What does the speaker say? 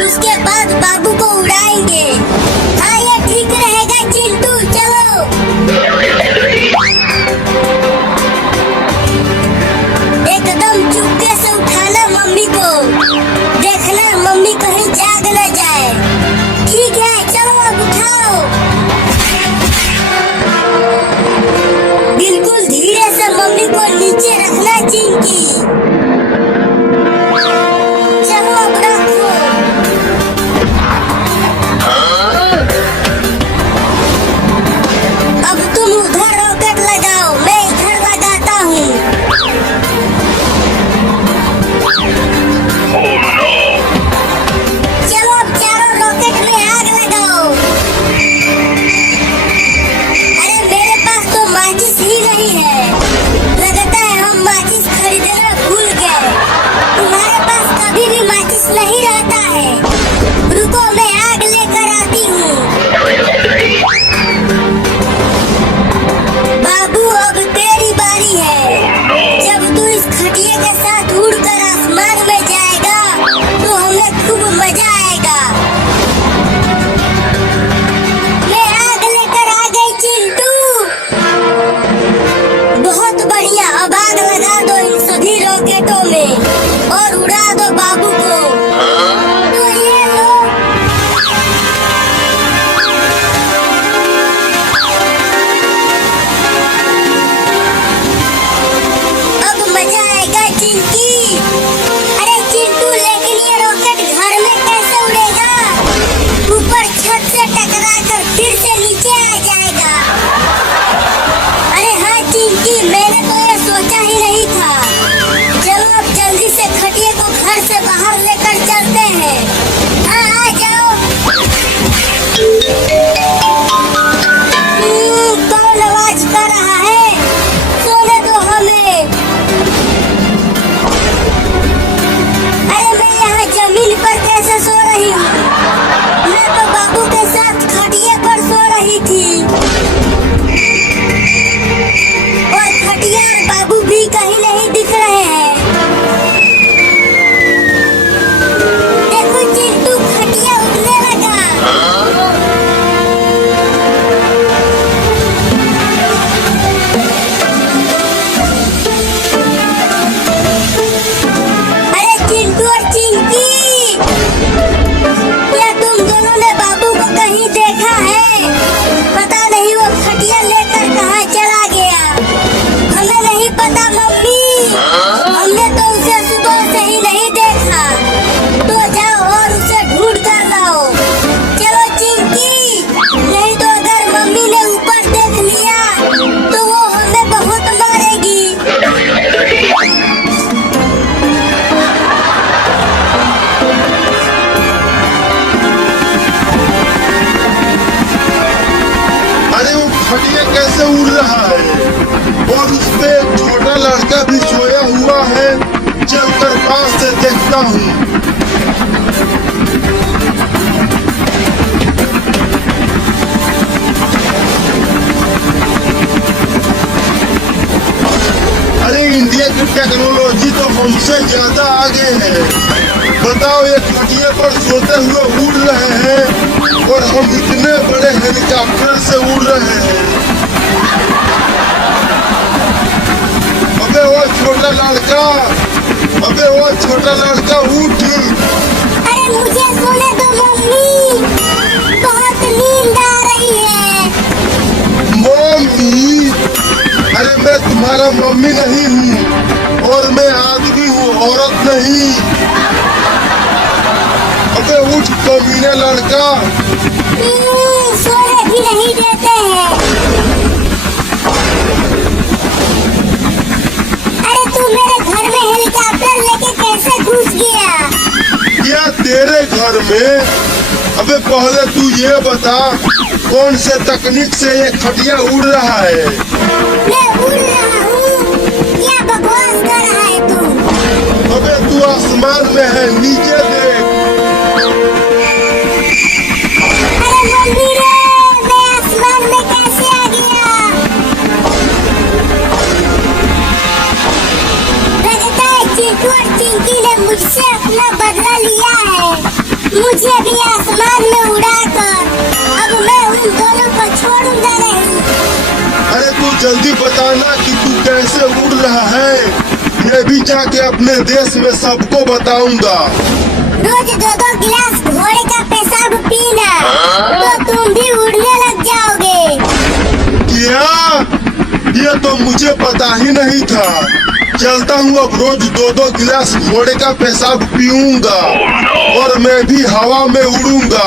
उसके बाद बाबू को उड़ाएंगे। हाँ ये ठीक रहेगा चिंटू, चलो। एकदम चुपके से उठाना मम्मी को, देखना मम्मी कहीं जाग न जाए। ठीक है चलो अब उठाओ। बिल्कुल धीरे से मम्मी को नीचे रखना चिंकी। चलो अब रखो। अब तुम उधर रॉकेट लगाओ, मैं इधर लगाता हूँ। चलो अब चारों रॉकेट में आग लगाओ। अरे मेरे पास तो माचिस ही नहीं है। लगता है हम माचिस खरीदना भूल गए। तुम्हारे पास कभी भी माचिस नहीं रहता है। रुको मैं आग लेकर आती हूँ। बाबू अब तेरी बारी है। जब तू इस खटिया के साथ उड़कर आसमान में जाएगा तो हमें खूब मजा आएगा। मैं आग लेकर आ गई चिंटू। बहुत बढ़िया, अब आग लगा दो इन सभी रॉकेटों में और उड़ा दो बाबू को। तो ये लो। अब मजा आएगा चिंकी। अरे चिंटू लेकिन ये रॉकेट घर में कैसे उड़ेगा? ऊपर छत से टकराकर फिर से नीचे आ जाएगा। अरे हाँ चिंकी, मैंने तो ये सोचा ही नहीं था। चलो अब जल्दी से खटिया को घर से बाहर लेकर चलते हैं। हाँ आ जाओ। कौन आवाज कर रहा है? सोने दो हमें। अरे मैं यहाँ जमीन पर कैसे सो रही हूँ? मैं तो बाबू के साथ खटिया पर सो रही थी। और खटिया और बाबू भी कहीं नहीं दिख रहे हैं। देखो चिंटू, खटिया उड़ने लगा। अरे चिंटू और चिंकी, क्या तुम दोनों ने बाबू को कहीं देखा है? पता नहीं वो खटिया लेकर कहाँ चला गया। हमें नहीं पता मम्मी, हमने तो उसे सुबह से ही नहीं देखा। तो जाओ और उसे ढूंढ कर लाओ। चलो चिंकी, नहीं तो अगर मम्मी ने ऊपर देख लिया तो वो हमें बहुत मारेगी। अरे वो खटिया कैसे उड़ रहा है और उस पे एक छोटा लड़का भी सोया हुआ है। चलकर पास से देखता हूँ। अरे इंडिया की टेक्नोलॉजी तो हमसे ज्यादा आगे है। बताओ, ये खटिया पर सोते हुए उड़ रहे हैं और हम इतने बड़े हेलीकॉप्टर से उड़ रहे हैं। अबे वो छोटा लड़का, अबे वो छोटा लड़का उठ। अरे मुझे सोने दो मम्मी, बहुत नींद आ रही है। मम्मी, अरे मैं तुम्हारा मम्मी नहीं हूँ और मैं आदमी हूँ, औरत नहीं। अबे उठ कमीने लड़का। सोने भी नहीं देते हैं। अरे तू मेरे घर में हेलीकॉप्टर लेके कैसे घुस गया? क्या तेरे घर में? अबे पहले तू ये बता, कौन से तकनीक से ये खटिया उड़ रहा है? मैं उड़ रहा हूँ, क्या बकवास कर रहा है तू? अबे तू आसमान में है, नीचे देख। अरे मम्मी रे, मैं आसमान में कैसे आ गया? लगता है चिंटू और चिंकी ने मुझसे अपना बदला लिया है। मुझे भी आसमान में उड़ाकर अब मैं उन दोनों को छोड़ूंगा नहीं। अरे तू जल्दी बताना कि तू कैसे उड़ रहा है। मैं भी जाके अपने देश में सबको बताऊंगा। रोज 2-2 गिलास घोड़े का पेशाब पीना तो तुम भी उड़ने लग जाओगे। क्या? ये तो मुझे पता ही नहीं था। चलता हूँ, अब रोज 2-2 गिलास घोड़े का पेशाब पीऊंगा और मैं भी हवा में उड़ूंगा।